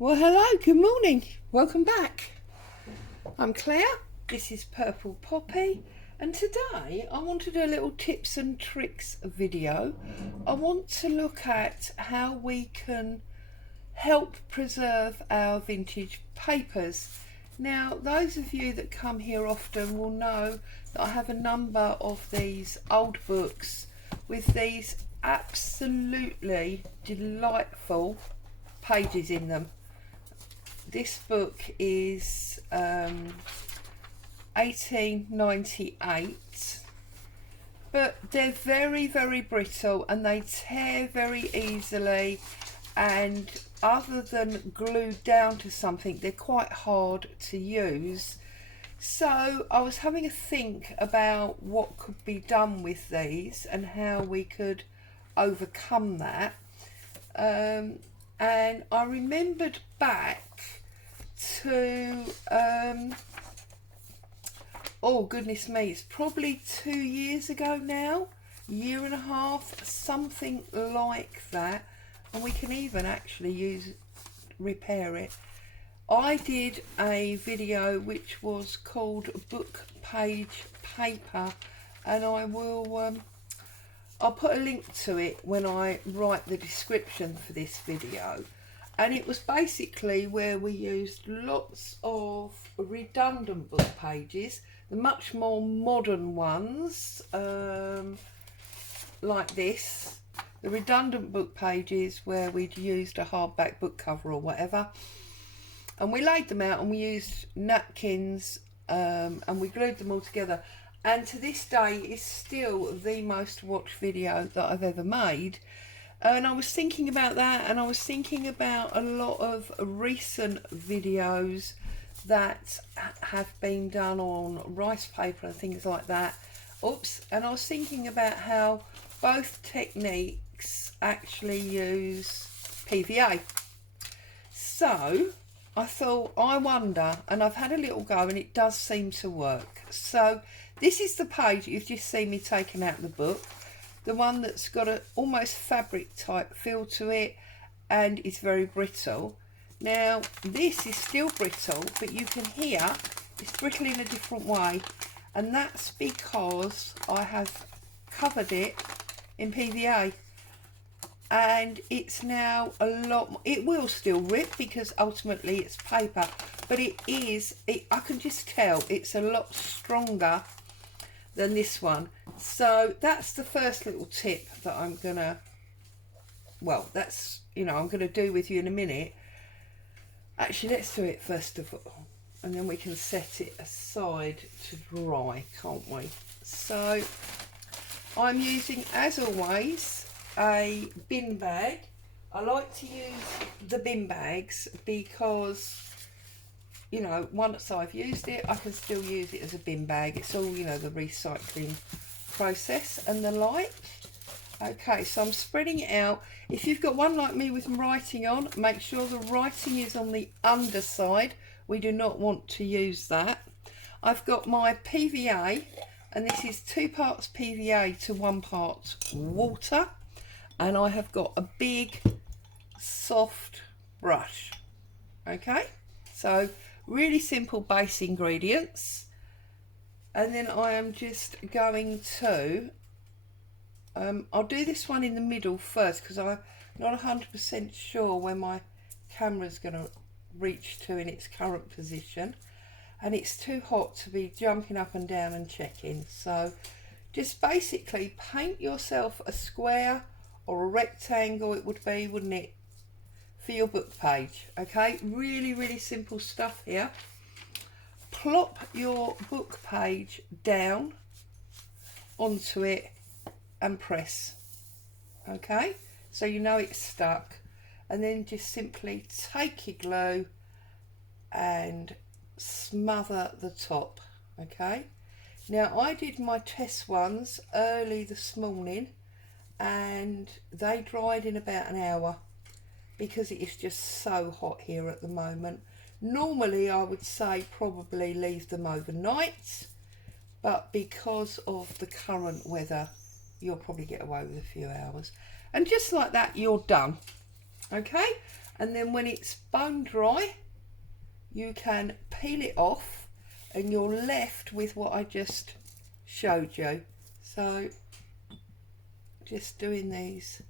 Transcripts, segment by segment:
Well, hello, good morning, welcome back. I'm Claire, this is Purple Poppy, and today I want to do a little tips and tricks video. I want to look at how we can help preserve our vintage papers. Now, those of you that come here often will know that I have a number of these old books with these absolutely delightful pages in them. This book is 1898, but they're very brittle and they tear very easily, and other than glued down to something, they're quite hard to use. So I was having a think about what could be done with these and how we could overcome that. And I remembered back to oh goodness me, it's probably 2 years ago now, year and a half, something like that, and we can even actually repair it. I did a video which was called Bookpage Paper, and I will I'll put a link to it when I write the description for this video. And it was basically where we used lots of redundant book pages, the much more modern ones, like this, the redundant book pages where we'd used a hardback book cover or whatever, and we laid them out and we used napkins, and we glued them all together. And to this day it's still the most watched video that I've ever made. And I was thinking about that, and I was thinking about a lot of recent videos that have been done on rice paper and things like that. Oops. And I was thinking about how both techniques actually use PVA. So I thought, I wonder, and I've had a little go and it does seem to work. So this is the page you've just seen me taking out of the book. The one that's got a almost fabric type feel to it and is very brittle. Now this is still brittle, but you can hear it's brittle in a different way, and that's because I have covered it in PVA, and it's now a lot more. It will still rip because ultimately it's paper, but I can just tell it's a lot stronger than this one. So that's the first little tip that I'm gonna, well, that's, you know, I'm gonna do with you in a minute. Actually, let's do it first of all, and then we can set it aside to dry, can't we? So I'm using, as always, a bin bag. I like to use the bin bags because, you know, once I've used it, I can still use it as a bin bag. It's all, you know, the recycling process and the like. Okay, so I'm spreading it out. If you've got one like me with writing on, make sure the writing is on the underside. We do not want to use that. I've got my PVA, and this is 2 parts PVA to 1 part water. And I have got a big, soft brush. Okay, so really simple base ingredients, and then I am just going to I'll do this one in the middle first because I'm not 100% sure where my camera's going to reach to in its current position, and it's too hot to be jumping up and down and checking. So just basically paint yourself a square or a rectangle, it would be, wouldn't it, for your book page. Okay, really simple stuff here. Plop your book page down onto it and press. Okay, so you know it's stuck, and then just simply take your glue and smother the top. Okay, now I did my test ones early this morning and they dried in about an hour because it is just so hot here at the moment. Normally I would say probably leave them overnight, but because of the current weather you'll probably get away with a few hours. And just like that you're done. Okay, and then when it's bone dry you can peel it off and you're left with what I just showed you. So just doing these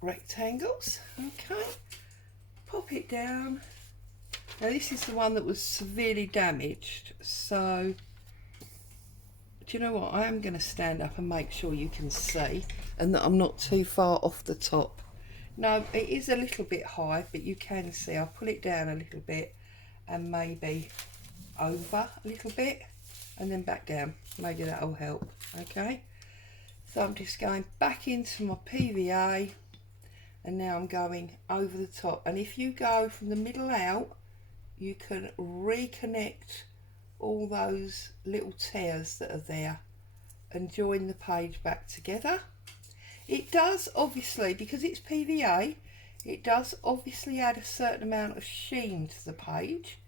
rectangles. Okay, pop it down. Now this is the one that was severely damaged, so do you know what, I am going to stand up and make sure you can see and that I'm not too far off the top. No, it is a little bit high, but you can see I'll pull it down a little bit and maybe over a little bit and then back down. Maybe that'll help. Okay, so I'm just going back into my PVA and now I'm going over the top, and if you go from the middle out you can reconnect all those little tears that are there and join the page back together. It does obviously, because it's PVA, it does obviously add a certain amount of sheen to the page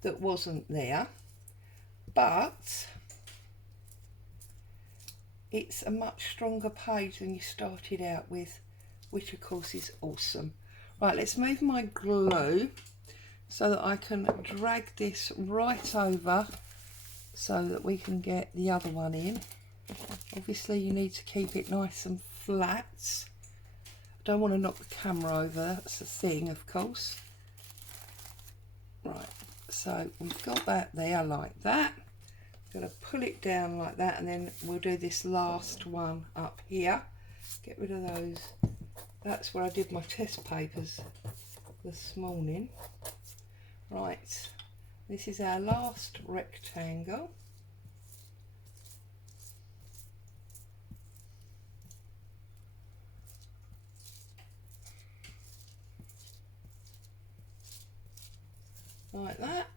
that wasn't there, but it's a much stronger page than you started out with, which of course is awesome. Right, let's move my glue so that I can drag this right over so that we can get the other one in. Obviously you need to keep it nice and flat. Don't want to knock the camera over, that's the thing, of course. Right, so we've got that there like that. I'm going to pull it down like that, and then we'll do this last one up here. Get rid of those. That's where I did my test papers this morning. Right, this is our last rectangle. Like that.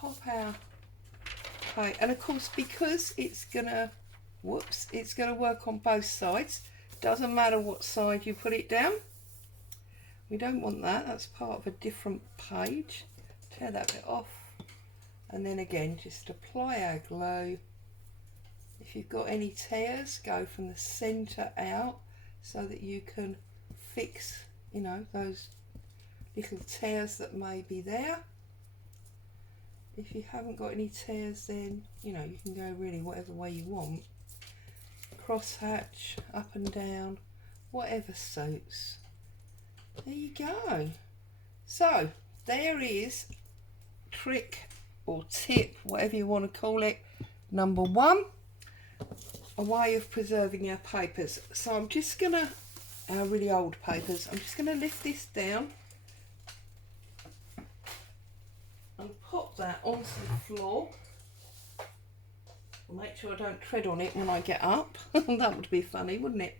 Pop our page, and of course because it's gonna, it's gonna work on both sides. Doesn't matter what side you put it down. We don't want that, that's part of a different page. Tear that bit off, and then again just apply our glue. If you've got any tears, go from the centre out so that you can fix, you know, those little tears that may be there. If you haven't got any tears, then you know you can go really whatever way you want. Cross hatch, up and down, whatever suits. There you go. So there is trick or tip, whatever you want to call it, number one, a way of preserving our papers. So I'm just gonna, our really old papers, I'm just gonna lift this down and pop that onto the floor. Make sure I don't tread on it when I get up. That would be funny, wouldn't it?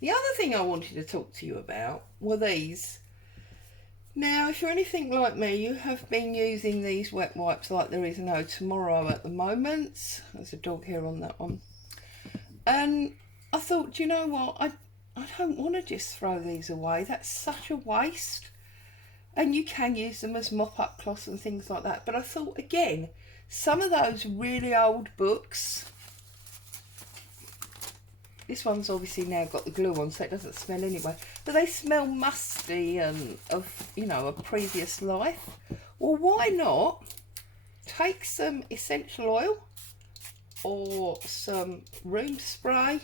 The other thing I wanted to talk to you about were these. Now, if you're anything like me, you have been using these wet wipes like there is no tomorrow at the moment. There's a dog hair on that one. And I thought, do you know what? I don't want to just throw these away. That's such a waste. And you can use them as mop-up cloths and things like that. But I thought, again, some of those really old books, this one's obviously now got the glue on so it doesn't smell anyway, but they smell musty and of, you know, a previous life. Well, why not take some essential oil or some room spray,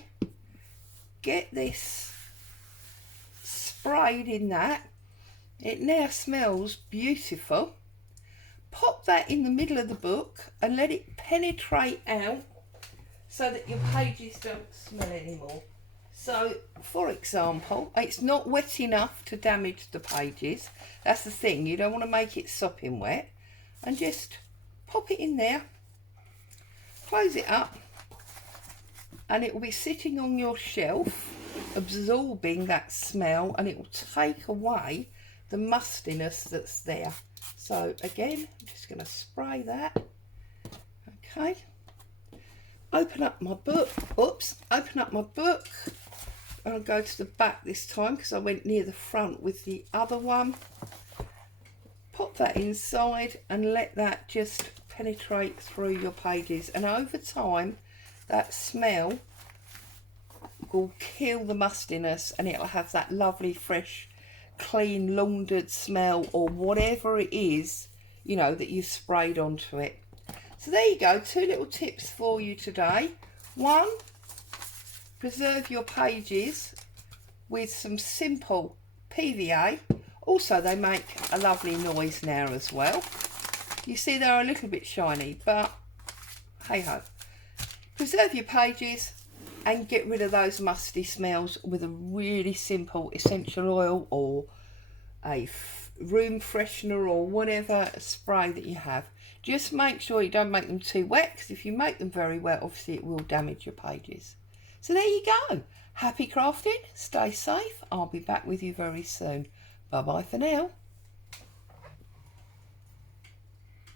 get this sprayed in that. It now smells beautiful. Pop that in the middle of the book and let it penetrate out so that your pages don't smell anymore. So, for example, it's not wet enough to damage the pages. That's the thing, you don't want to make it sopping wet. And just pop it in there, close it up, and it will be sitting on your shelf, absorbing that smell, and it will take away the mustiness that's there. So again, I'm just going to spray that. Okay. Open up my book. Oops. Open up my book. I'll go to the back this time because I went near the front with the other one. Pop that inside and let that just penetrate through your pages. And over time, that smell will kill the mustiness, and it'll have that lovely fresh, clean, laundered smell, or whatever it is, you know, that you've sprayed onto it. So there you go, 2 little tips for you today. 1, preserve your pages with some simple PVA. Also, they make a lovely noise now as well. You see they're a little bit shiny, but hey ho. Preserve your pages and get rid of those musty smells with a really simple essential oil or a room freshener or whatever spray that you have. Just make sure you don't make them too wet, because if you make them very wet, obviously it will damage your pages. So there you go. Happy crafting, stay safe. I'll be back with you very soon. Bye bye for now.